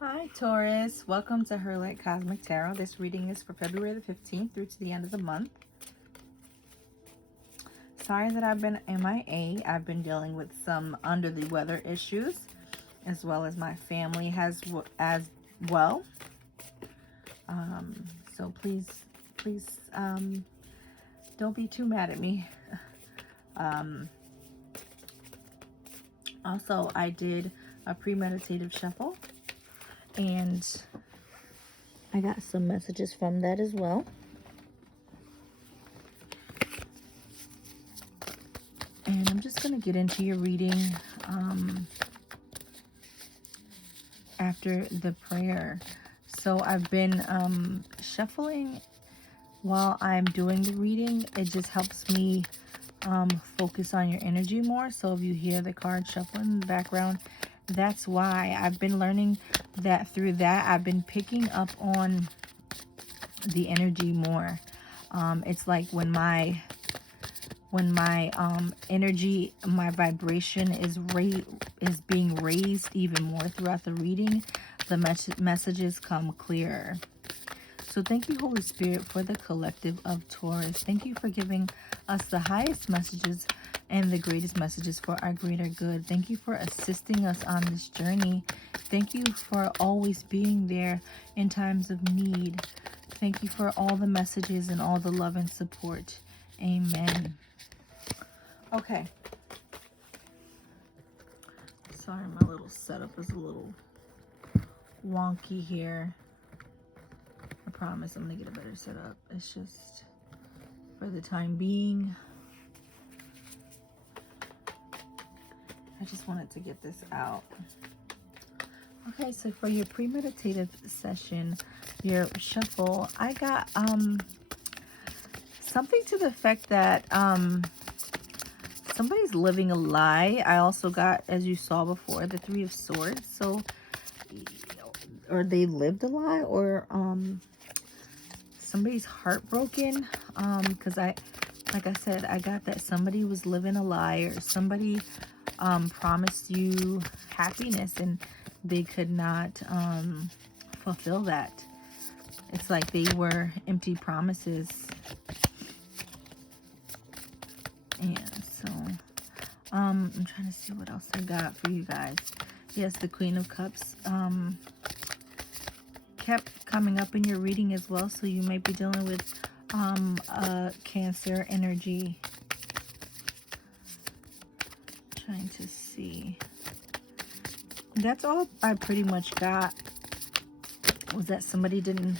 Hi Taurus, welcome to Her Light Cosmic Tarot. This reading is for February the 15th through to the end of the month. Sorry that I've been MIA. I've been dealing with some under the weather issues, as well as my family has as well. So please don't be too mad at me. Also, I did a premeditative shuffle, and I got some messages from that as well. And I'm just going to get into your reading after the prayer. So I've been shuffling while I'm doing the reading. It just helps me focus on your energy more. So if you hear the card shuffling in the background, that's why. I've been learning that through that. I've been picking up on the energy more. It's like when my energy, my vibration is being raised even more throughout the reading, the messages come clearer. So thank you, Holy Spirit, for the collective of Taurus. Thank you for giving us the highest messages and the greatest messages for our greater good. Thank you for assisting us on this journey. Thank you for always being there in times of need. Thank you for all the messages and all the love and support. Amen. Okay. Sorry, my little setup is a little wonky here. I promise I'm going to get a better setup. It's just for the time being. I just wanted to get this out. Okay, so for your premeditative session, your shuffle, I got something to the effect that somebody's living a lie. I also got, as you saw before, the Three of Swords. So, or they lived a lie, or somebody's heartbroken. Because like I said, I got that somebody was living a lie, or somebody promised you happiness and they could not fulfill that. It's like they were empty promises. And so I'm trying to see what else I got for you guys. Yes, the Queen of Cups kept coming up in your reading as well, so you might be dealing with Cancer energy. Trying to see. That's all I pretty much got, was that somebody didn't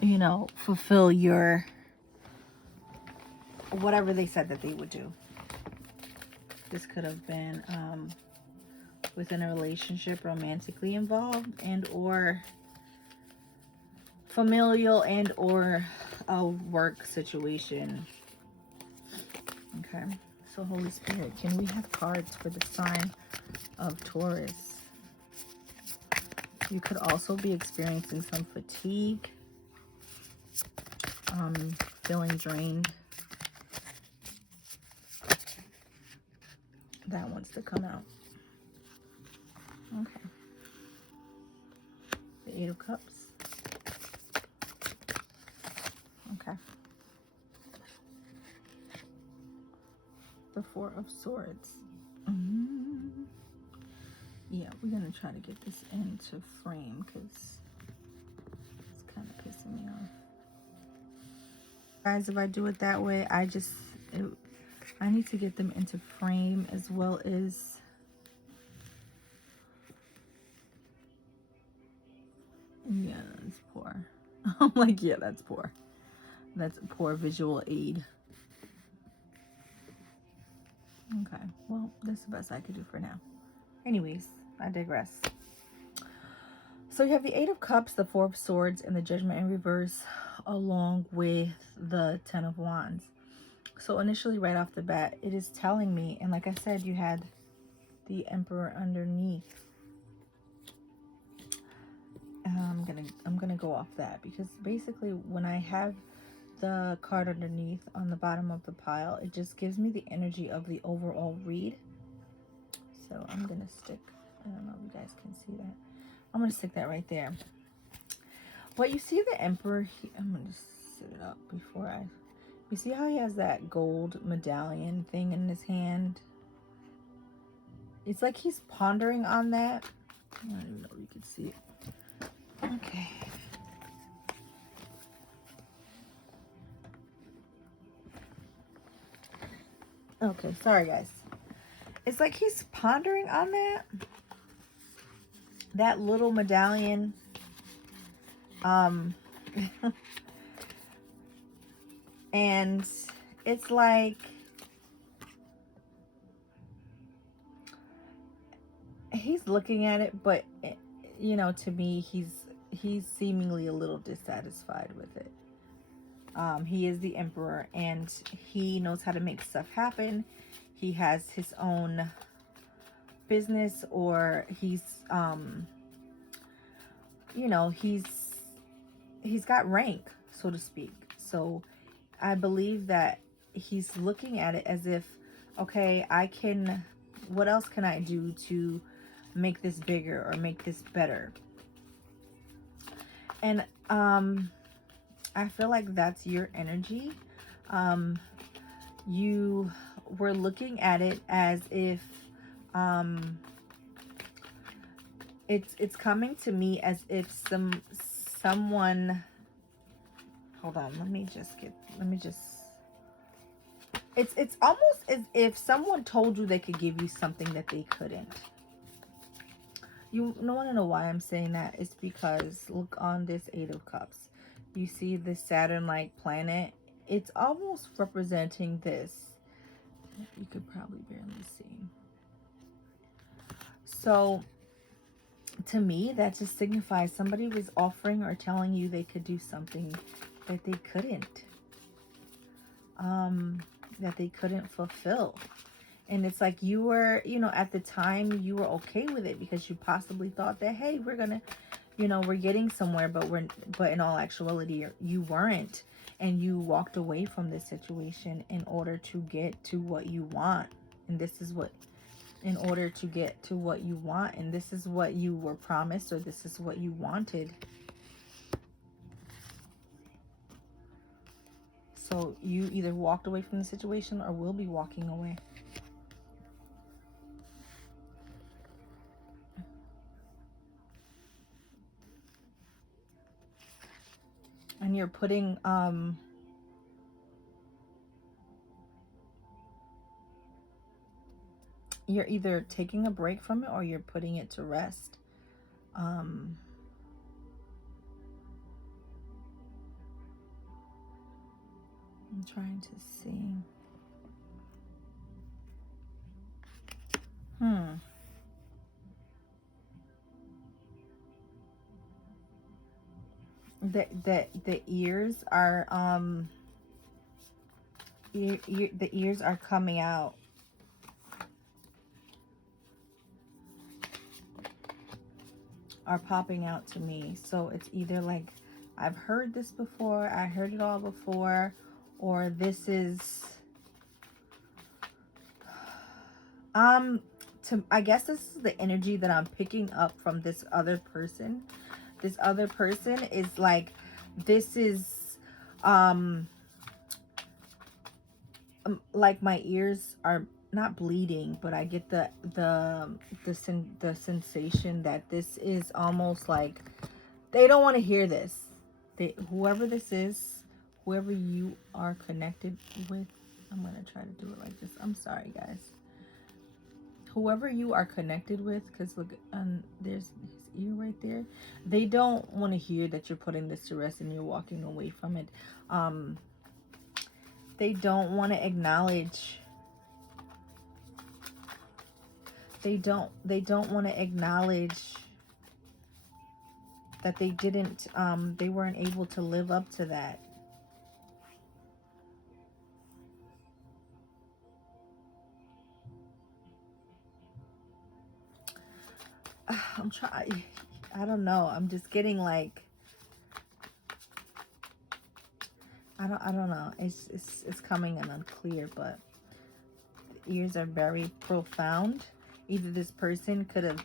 you know, fulfill your whatever they said that they would do. This could have been within a relationship, romantically involved, and or familial, and or a work situation. Okay, so Holy Spirit, can we have cards for the sign of Taurus? You could also be experiencing some fatigue, feeling drained. That wants to come out. Okay. The Eight of Cups. Okay. The Four of Swords. Yeah, we're going to try to get this into frame because it's kind of pissing me off. Guys, if I do it that way, I need to get them into frame, as well as yeah, that's poor. I'm like, yeah, that's poor. That's a poor visual aid. Okay, well, that's the best I could do for now. Anyways, I digress. So you have the Eight of Cups, the Four of Swords, and the Judgment in reverse, along with the Ten of Wands. So initially, right off the bat, it is telling me, and like I said, you had the Emperor underneath. I'm gonna go off that, because basically when I have the card underneath on the bottom of the pile, it just gives me the energy of the overall read. So I'm going to stick, I don't know if you guys can see that. I'm going to stick that right there. But you see the Emperor, I'm going to sit it up before you see how he has that gold medallion thing in his hand? It's like he's pondering on that. I don't even know if you can see it. Okay. Okay, sorry guys. It's like he's pondering on that little medallion. And it's like he's looking at it, but you know, to me, he's seemingly a little dissatisfied with it. He is the Emperor, and he knows how to make stuff happen. He has his own business, or he's you know, he's got rank, so to speak. So I believe that he's looking at it as if, okay, what else can I do to make this bigger or make this better? And I feel like that's your energy. You were looking at it as if it's coming to me as if someone, hold on, it's almost as if someone told you they could give you something that they couldn't. You don't want to know why I'm saying that. It's because look on this Eight of Cups. You see this Saturn-like planet. It's almost representing this. You could probably barely see. So to me, that just signifies somebody was offering or telling you they could do something that they couldn't. That they couldn't fulfill. And it's like you were, you know, at the time you were okay with it because you possibly thought that, hey, we're gonna, you know, we're getting somewhere, but in all actuality, you weren't. And you walked away from this situation in order to get to what you want. And this is what, in order to get to what you want, and this is what you were promised, or this is what you wanted. So you either walked away from the situation or will be walking away. And you're putting you're either taking a break from it or you're putting it to rest. I'm trying to see. The ears are the ears are coming out. Are popping out to me. So it's either like I've heard this before, I heard it all before, or this is I guess this is the energy that I'm picking up from this other person. This other person is like, this is like my ears are not bleeding, but I get the sensation that this is almost like they don't want to hear this. Whoever this is, whoever you are connected with, I'm going to try to do it like this. I'm sorry, guys. Whoever you are connected with, because look, there's his ear right there. They don't want to hear that you're putting this to rest and you're walking away from it. They don't want to acknowledge. They don't want to acknowledge that they didn't, they weren't able to live up to that. I'm trying, I don't know. I'm just getting like, I don't know. It's coming in unclear, but the ears are very profound. Either this person could have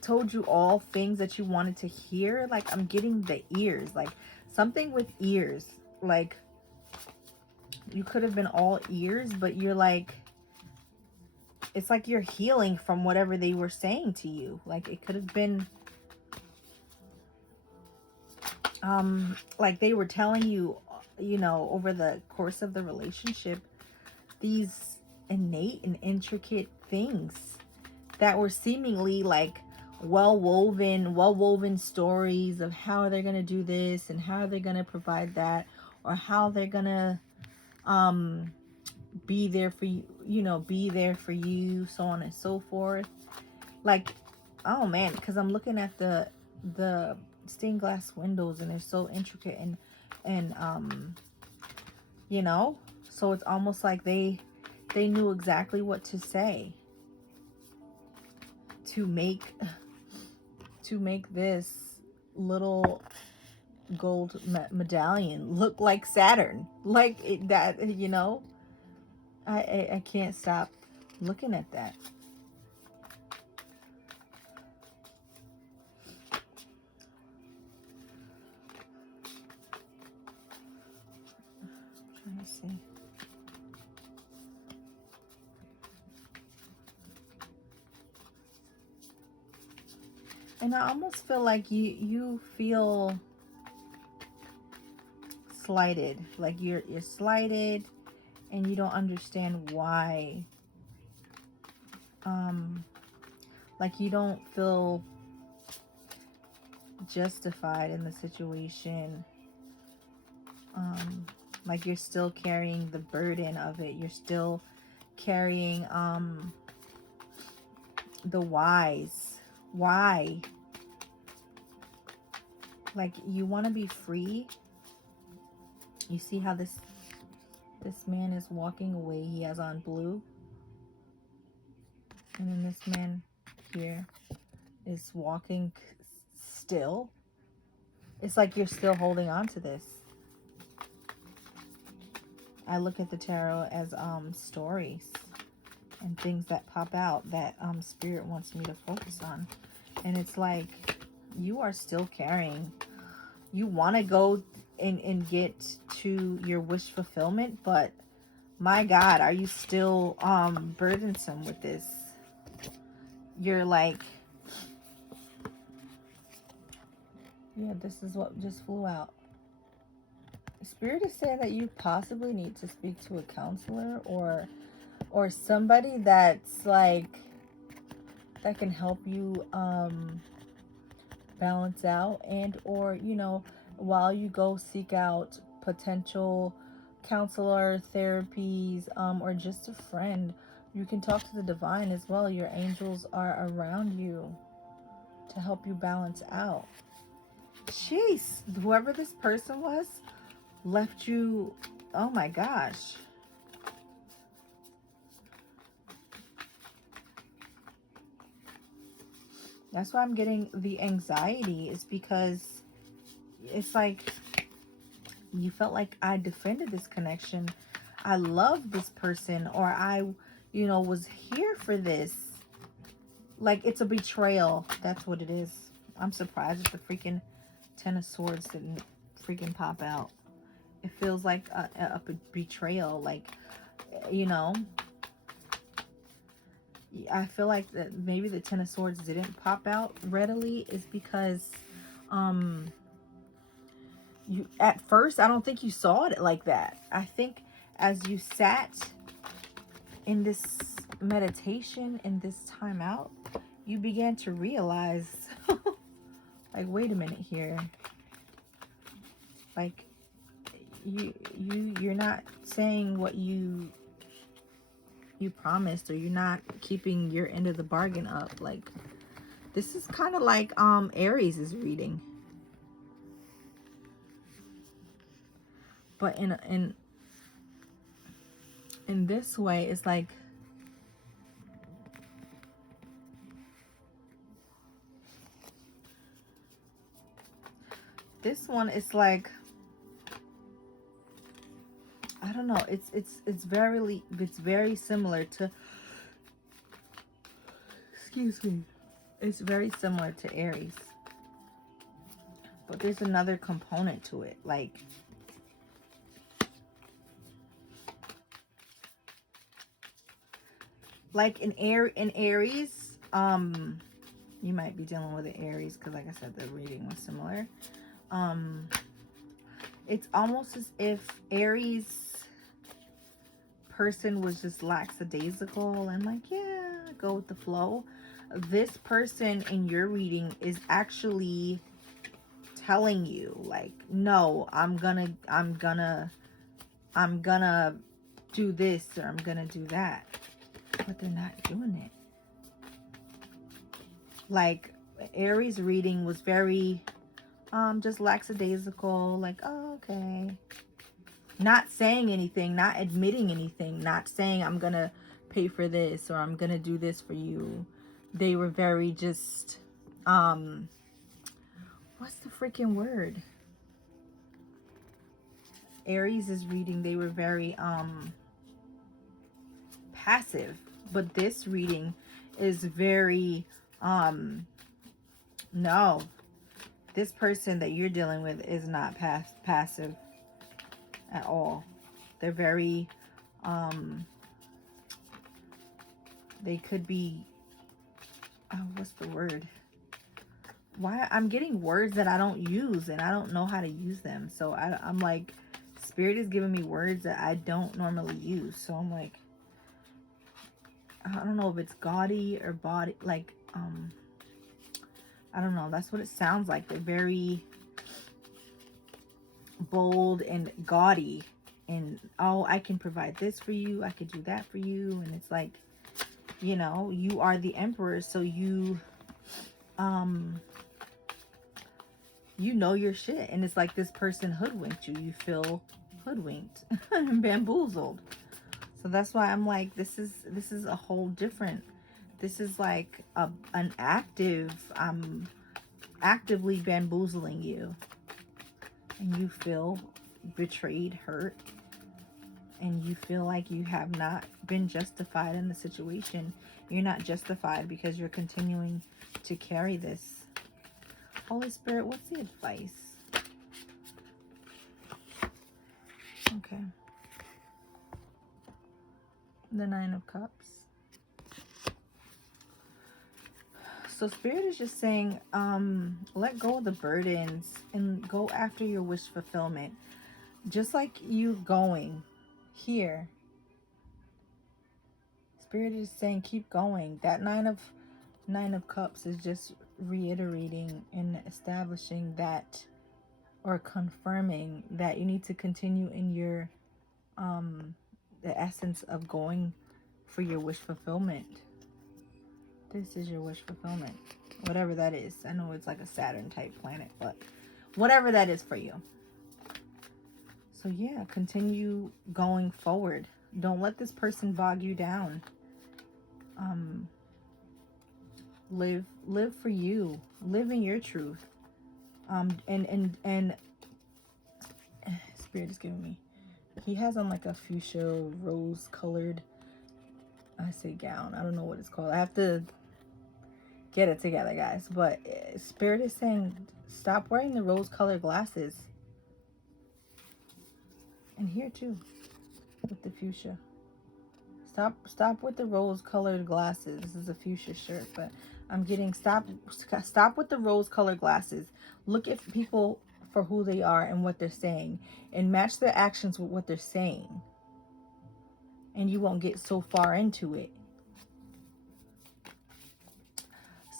told you all things that you wanted to hear. Like, I'm getting the ears, like something with ears. Like, you could have been all ears, but you're like, it's like you're healing from whatever they were saying to you. Like, it could have been like they were telling you, you know, over the course of the relationship, these innate and intricate things that were seemingly like well-woven stories of how they're going to do this and how they're going to provide that, or how they're going to be there for you, you know, be there for you, so on and so forth. Like, oh man, because I'm looking at the stained glass windows, and they're so intricate, and you know, so it's almost like they knew exactly what to say to make this little gold medallion look like Saturn, like it, that, you know. I can't stop looking at that. I'm trying to see. And I almost feel like you feel slighted, like you're slighted, and you don't understand why. Like, you don't feel justified in the situation. Like, you're still carrying the burden of it. You're still carrying the whys. Why? Like, you want to be free. You see how this man is walking away. He has on blue. And then this man here is walking still. It's like you're still holding on to this. I look at the tarot as stories and things that pop out that spirit wants me to focus on. And it's like, you are still carrying. You want to go and get to your wish fulfillment, but my God, are you still burdensome with this? You're like, yeah, this is what just flew out. Spirit is saying that you possibly need to speak to a counselor or somebody that's like, that can help you balance out, and or, you know, while you go seek out potential counselor therapies, or just a friend, you can talk to the divine as well. Your angels are around you to help you balance out. Jeez, whoever this person was left you, oh my gosh. That's why I'm getting the anxiety, is because it's like you felt like I defended this connection. I love this person, or I, you know, was here for this. Like, it's a betrayal. That's what it is. I'm surprised that the freaking Ten of Swords didn't freaking pop out. It feels like a betrayal. Like, you know, I feel like that maybe the Ten of Swords didn't pop out readily is because you, at first, I don't think you saw it like that. I think as you sat in this meditation, in this time out, you began to realize, like, wait a minute here. Like, you're not saying what you promised, or you're not keeping your end of the bargain up. Like, this is kind of like Aries is reading. But in this way, it's like, this one is like, I don't know, it's very similar to excuse me. It's very similar to Aries. But there's another component to it. Like in Aries, you might be dealing with an Aries because like I said, the reading was similar. It's almost as if Aries person was just lackadaisical and like, yeah, go with the flow. This person in your reading is actually telling you like, no, I'm gonna do this or I'm gonna do that, but they're not doing it. Like Aries reading was very just lackadaisical, like, oh, okay, not saying anything, not admitting anything, not saying I'm gonna pay for this or I'm gonna do this for you. They were very just what's the freaking word? Aries is reading, they were very passive, but this reading is very no, this person that you're dealing with is not passive at all. They're very they could be, oh, what's the word? Why I'm getting words that I don't use and I don't know how to use them. So I'm like, Spirit is giving me words that I don't normally use. So I'm like, I don't know if it's gaudy or body, like, I don't know. That's what it sounds like. They're very bold and gaudy. And, oh, I can provide this for you. I could do that for you. And it's like, you know, you are the emperor. So you know your shit. And it's like this person hoodwinked you. You feel hoodwinked and bamboozled. So that's why I'm like, this is a whole different, this is like an active, actively bamboozling you. And you feel betrayed, hurt. And you feel like you have not been justified in the situation. You're not justified because you're continuing to carry this. Holy Spirit, what's the advice? Okay. The Nine of Cups. So Spirit is just saying, let go of the burdens and go after your wish fulfillment. Just like you going here. Spirit is saying, keep going. That Nine of Cups is just reiterating and establishing that, or confirming that you need to continue in your, the essence of going for your wish fulfillment. This is your wish fulfillment. Whatever that is. I know it's like a Saturn type planet, but whatever that is for you. So yeah, continue going forward. Don't let this person bog you down. Live for you. Live in your truth. And Spirit is giving me. He has on like a fuchsia rose colored, I say gown. I don't know what it's called. I have to get it together, guys. But Spirit is saying, stop wearing the rose colored glasses. And here too, with the fuchsia. Stop with the rose colored glasses. This is a fuchsia shirt, but I'm getting stop with the rose colored glasses. Look at people for who they are and what they're saying, and match their actions with what they're saying, and you won't get so far into it.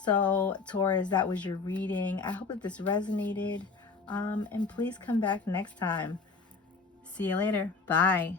So Taurus, that was your reading. I hope that this resonated, and please come back next time. See you later. Bye.